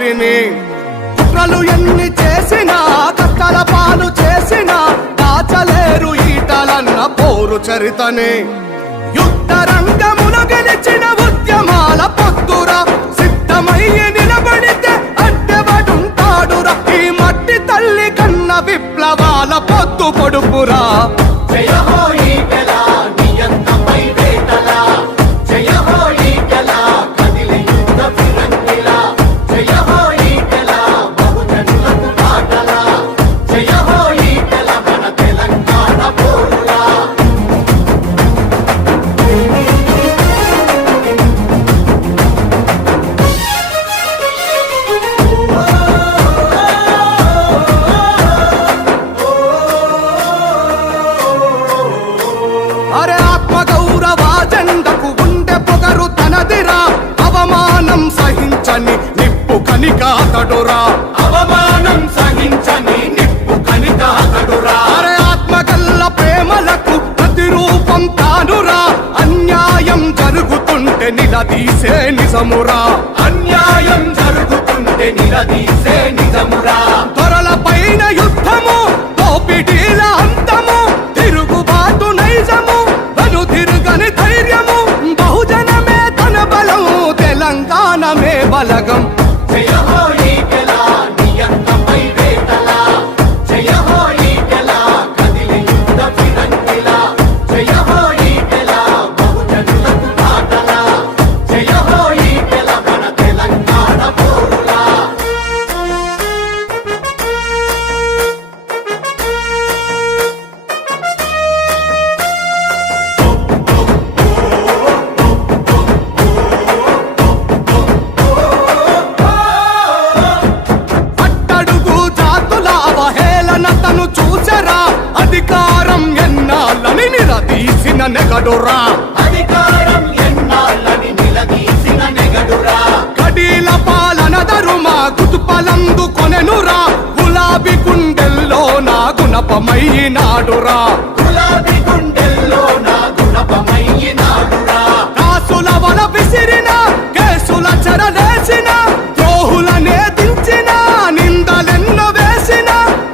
వారిని. కుట్రలు ఎన్ని చేసినా కష్టాల పాలు చేసినా దాచలేరు ఈటలన్న పోరు చరితని. యుద్ధ రంగమున గెలిచిన ఉద్యమాల పొత్తుర సిద్ధమయ్యే నిలబడితే కాతడురా అవమానం సహించని నిప్పు కనికాతడురా అరే ఆత్మకల్ల ప్రేమలకు ప్రతిరూపం తానురా అన్యాయం జరుగుతుంటే నిలదీసే నిజమురా. అన్యాయం జరుగుతుంటే నిలదీసే నిజమురా. నిలదీసిన నెగడురా. అధికారం ఎన్నాళ్ళని నిలదీసిన నెగడురా. కడీల పాలన దరుమా కుతుపలందు కొనెనురా. గులాబీ గుండెల్లో నా గుణపమయ్యినాడురా గులాబీ గుండెల్లో నా గుణపమయ్యినాడురా కాసుల వల విసిరిన కేసుల చెరలేసిన ద్రోహులనే దించిన నిందలెన్న వేసిన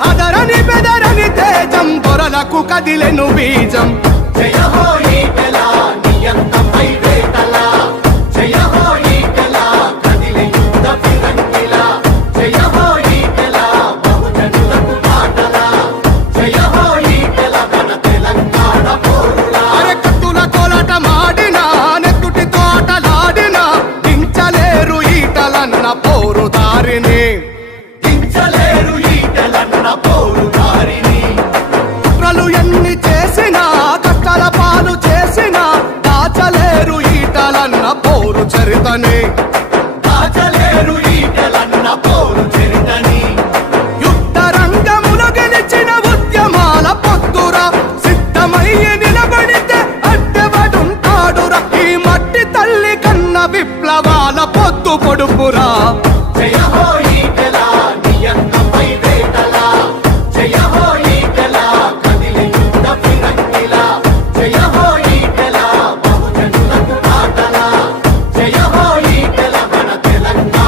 అదరని బెదరని తేజం దొరలకు కదిలెను బీజం. దారిని